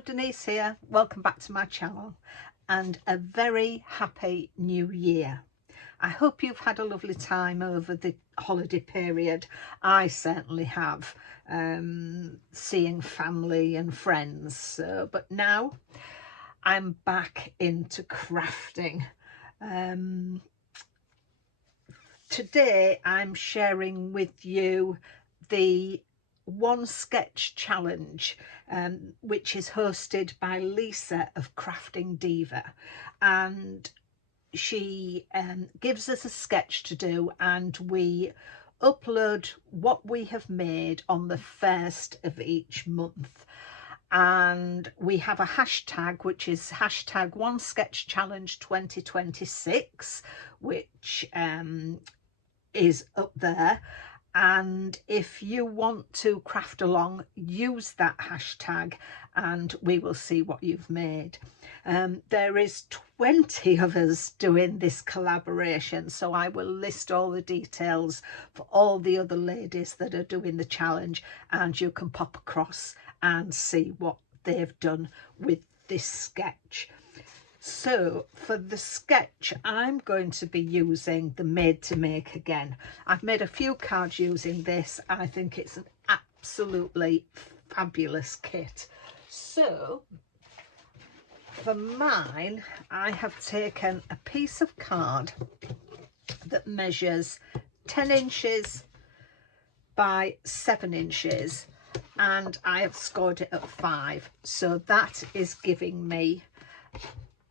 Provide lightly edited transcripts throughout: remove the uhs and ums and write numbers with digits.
Hello, Denise here. Welcome back to my channel and a very happy new year. I hope you've had a lovely time over the holiday period. I certainly have, seeing family and friends. But now I'm back into crafting. Today I'm sharing with you the one sketch challenge, which is hosted by Lisa of Crafting Diva, and she gives us a sketch to do, and we upload what we have made on the 1st of each month. And we have a hashtag, which is hashtag one sketch challenge 2026, which is up there. And if you want to craft along, use that hashtag and we will see what you've made. There is 20 of us doing this collaboration, so I will list all the details for all the other ladies that are doing the challenge, and you can pop across and see what they've done with this sketch. So for the sketch, I'm going to be using the made to make again. I've made a few cards using this. I think it's an absolutely fabulous kit. So for mine, I have taken a piece of card that measures 10 inches by 7 inches, and I have scored it at 5. So that is giving me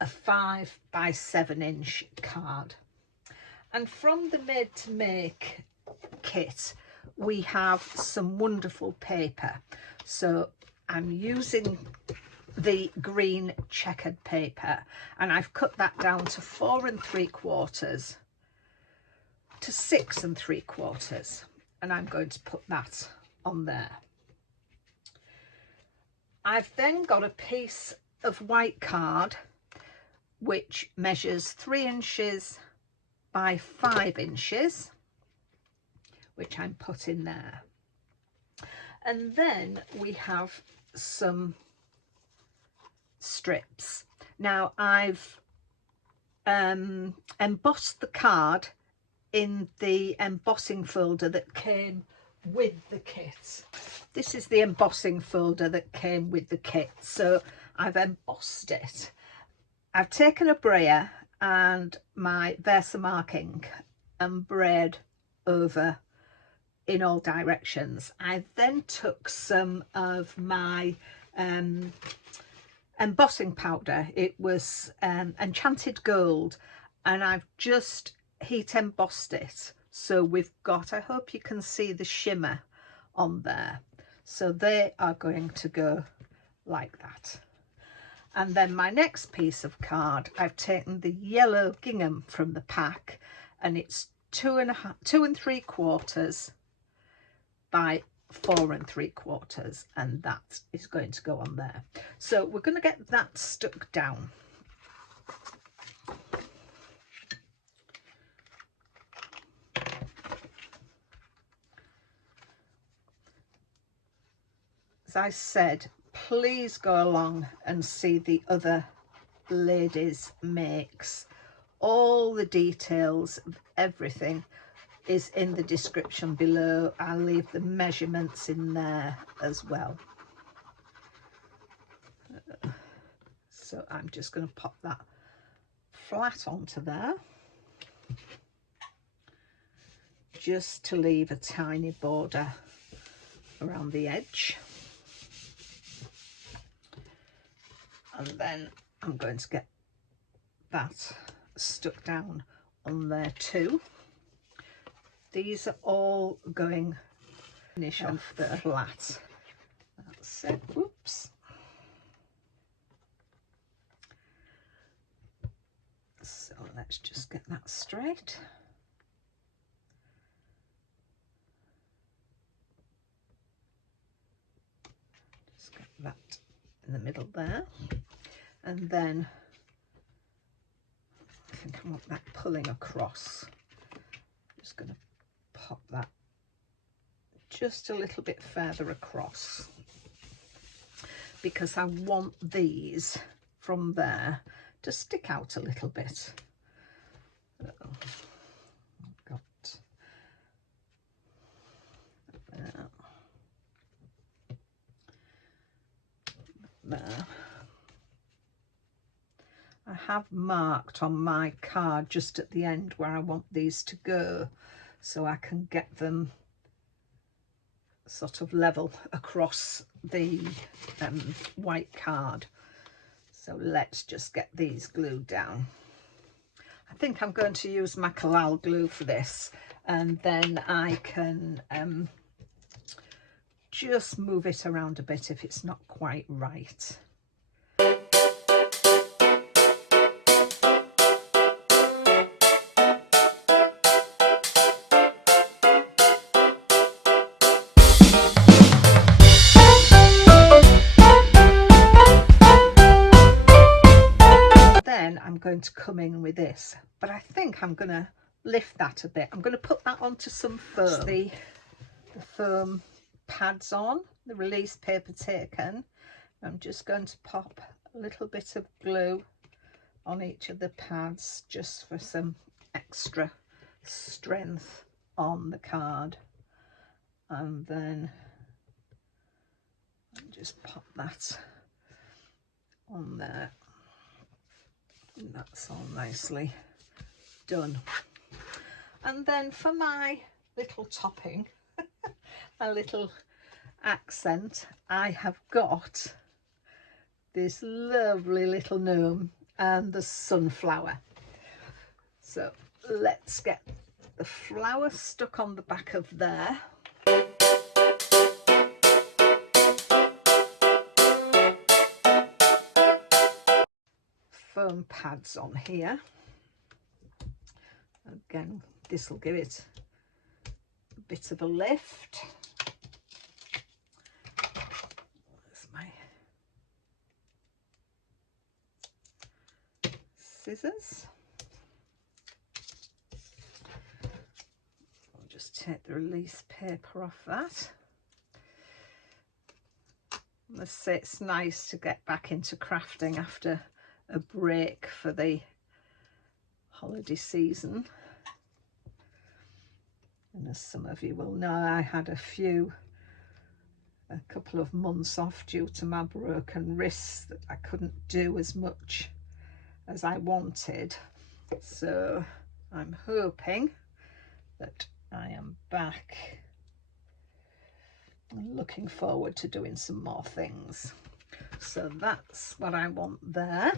a 5 by 7 inch card. And from the made to make kit, we have some wonderful paper. So I'm using the green checkered paper, and I've cut that down to 4 3/4 to 6 3/4, and I'm going to put that on there. I've then got a piece of white card which measures 3 inches by 5 inches, which I'm putting there. And then we have some strips. Now I've embossed the card in the embossing folder that came with the kit. This is the embossing folder that came with the kit, so I've embossed it. I've taken a brayer and my Versamark ink and braid over in all directions. I then took some of my embossing powder. It was Enchanted Gold, and I've just heat embossed it. So we've got, I hope you can see the shimmer on there. So they are going to go like that. And then my next piece of card, I've taken the yellow gingham from the pack, and it's 2 3/4 by 4 3/4, and that is going to go on there. So we're going to get that stuck down. As I said, please go along and see the other ladies' makes. All the details of everything is in the description below. I'll leave the measurements in there as well. So I'm just going to pop that flat onto there, just to leave a tiny border around the edge. And then I'm going to get that stuck down on there too. These are all going to finish off the flat. That's it. Whoops. So let's just get that straight. Just get that in the middle there. And then I think I want that pulling across. I'm just going to pop that just a little bit further across. because I want these from there to stick out a little bit. Got there. I have marked on my card just at the end where I want these to go, so I can get them sort of level across the white card. So let's just get these glued down. I think I'm going to use my collal glue for this, and then I can just move it around a bit if it's not quite right. Then I'm going to come in with this, but I think I'm going to lift that a bit. I'm going to put that onto some foam, the foam pads on, the release paper taken. I'm just going to pop a little bit of glue on each of the pads just for some extra strength on the card, and then just pop that on there. And that's all nicely done. And then for my little topping, my little accent, I have got this lovely little gnome and the sunflower. So let's get the flower stuck on the back of there. Foam pads on here. Again, this will give it a bit of a lift. There's my scissors. I'll just take the release paper off that. I must say it's nice to get back into crafting after a break for the holiday season. And as some of you will know, I had a couple of months off due to my broken wrists, that I couldn't do as much as I wanted. So I'm hoping that I am back and looking forward to doing some more things. So that's what I want there.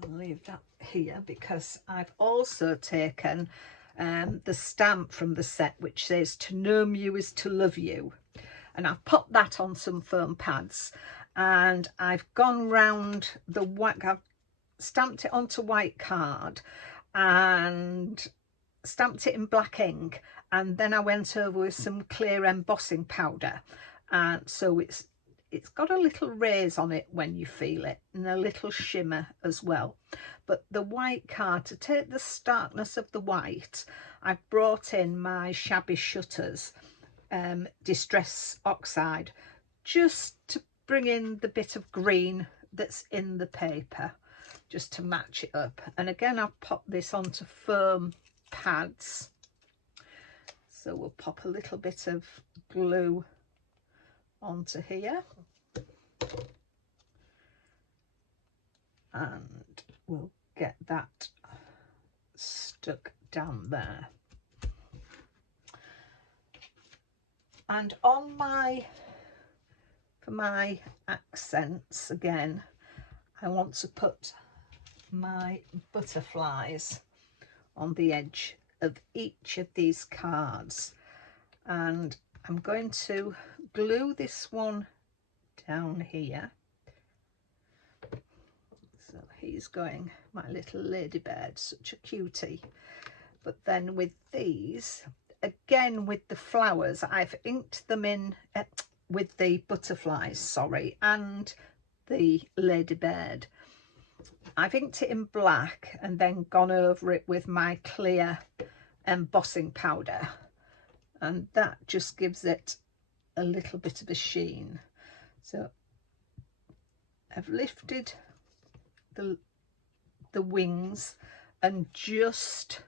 I'll leave that here because I've also taken the stamp from the set which says "To know you is to love you," and I've popped that on some foam pads, and I've gone round the white, I've stamped it onto white card and stamped it in black ink, and then I went over with some clear embossing powder, and so it's got a little raise on it when you feel it, and a little shimmer as well. But the white card, to take the starkness of the white, I've brought in my Shabby Shutters Distress Oxide, just to bring in the bit of green that's in the paper, just to match it up. And again, I've popped this onto foam pads, so we'll pop a little bit of glue onto here, and we'll get that stuck down there. And on for my accents again, I want to put my butterflies on the edge of each of these cards, and I'm going to glue this one down here. So he's going, my little ladybird, such a cutie. But then with these, again with the flowers, I've inked them in with the butterflies, sorry, and the ladybird. I've inked it in black and then gone over it with my clear embossing powder, and that just gives it a little bit of a sheen. So I've lifted the wings and just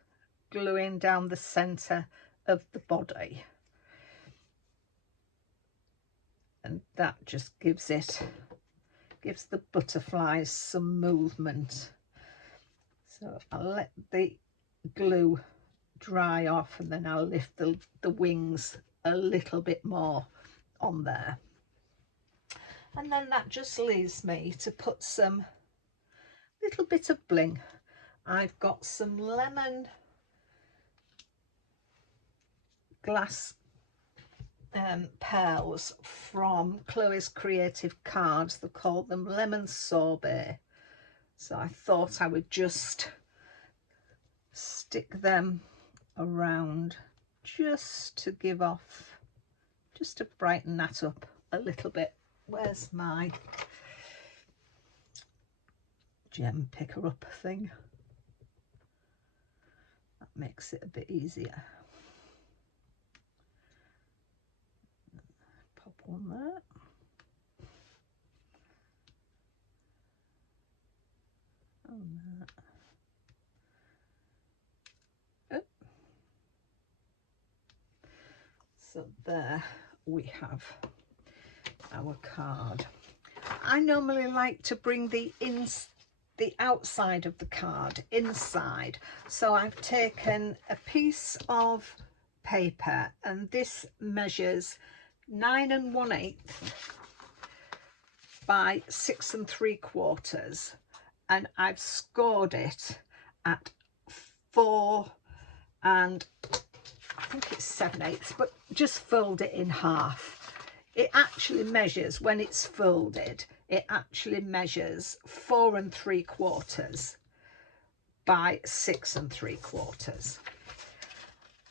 gluing down the center of the body, and that just gives the butterflies some movement. So I'll let the glue dry off, and then I'll lift the wings a little bit more on there, and then that just leaves me to put some little bit of bling. I've got some lemon glass pearls from Chloe's Creative Cards. They call them lemon sorbet, so I thought I would just stick them around just to give off, just to brighten that up a little bit. Where's my gem picker up thing? That makes it a bit easier. Pop one there. And that. Oh. So there we have our card. I normally like to bring the outside of the card inside, so I've taken a piece of paper, and this measures 9 1/8 by 6 3/4, and I've scored it at 4 and I think it's 7/8, but just fold it in half. It actually measures, when it's folded, it actually measures 4 3/4 by 6 3/4.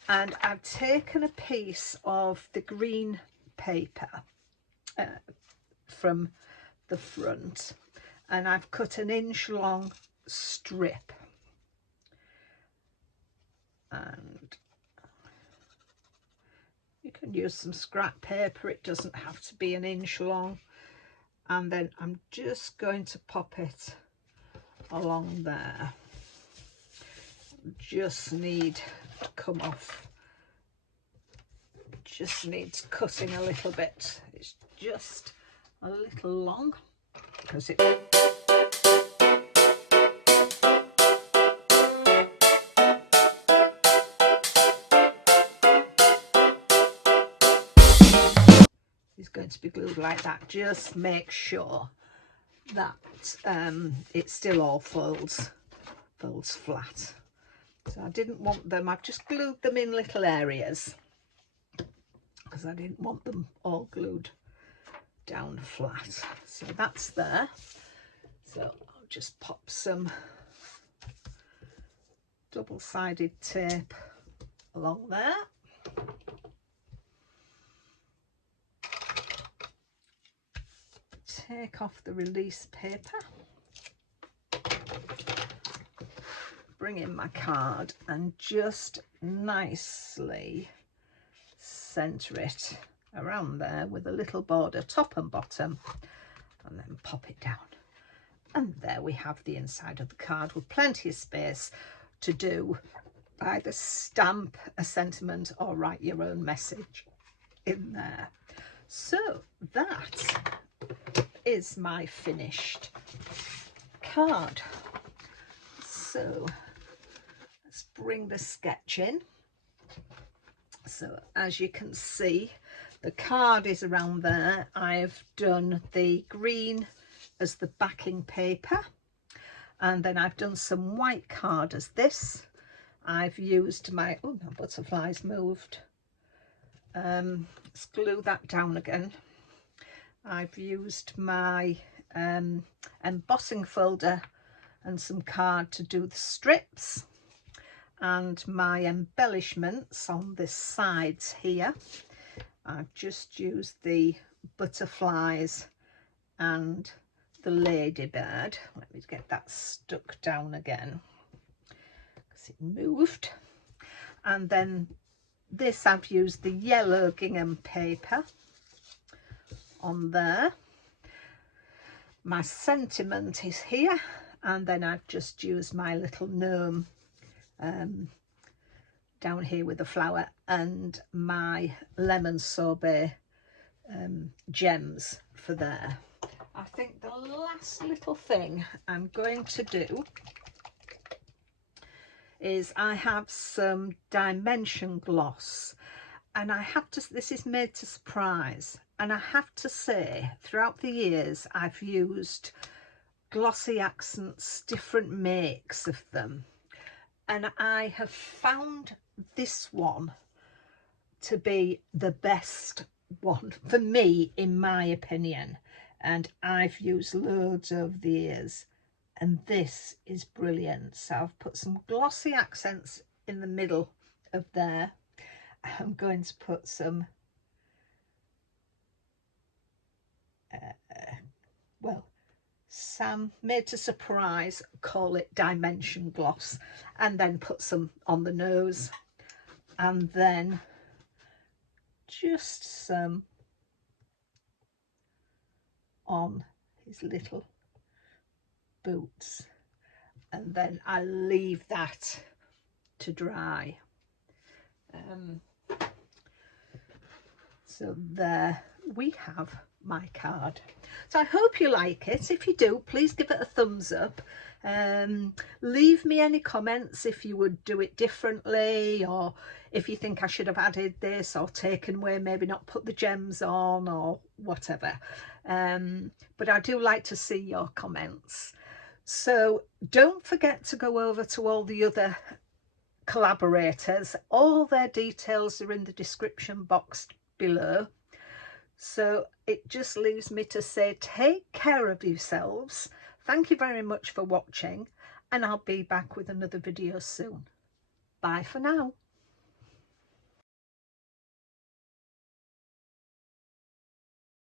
And I've taken a piece of the green paper from the front, and I've cut an inch long strip, and you can use some scrap paper, it doesn't have to be an inch long. And then I'm just going to pop it along there. Just need to come off, just needs cutting a little bit. It's just a little long because it is going to be glued like that. Just make sure that it still all folds flat. So I didn't want them, I've just glued them in little areas because I didn't want them all glued down flat. So that's there. So I'll just pop some double-sided tape along there. Take off the release paper, bring in my card and just nicely centre it around there with a little border top and bottom, and then pop it down. And there we have the inside of the card with plenty of space to do either stamp a sentiment or write your own message in there. So that is my finished card. So let's bring the sketch in. So as you can see, the card is around there. I've done the green as the backing paper, and then I've done some white card as this. I've used my, oh, my butterfly's moved. Let's glue that down again. I've used my embossing folder and some card to do the strips, and my embellishments on the sides here. I've just used the butterflies and the ladybird. Let me get that stuck down again because it moved. And then this, I've used the yellow gingham paper on there. My sentiment is here, and then I've just used my little gnome down here with the flower, and my lemon sorbet gems for there. I think the last little thing I'm going to do is I have some dimension gloss, and I have to, this is made to surprise, and I have to say throughout the years I've used glossy accents, different makes of them, and I have found this one to be the best one for me, in my opinion, and I've used loads over the years, and this is brilliant. So I've put some glossy accents in the middle of there. I'm going to put some well, Sam made to surprise, call it dimension gloss, and then put some on the nose, and then just some on his little boots, and then I leave that to dry. So there we have my card. So I hope you like it. If you do, please give it a thumbs up. Leave me any comments if you would do it differently, or if you think I should have added this or taken away, maybe not put the gems on or whatever. But I do like to see your comments. So don't forget to go over to all the other collaborators. All their details are in the description box below. So it just leaves me to say, take care of yourselves. Thank you very much for watching, and I'll be back with another video soon. Bye for now.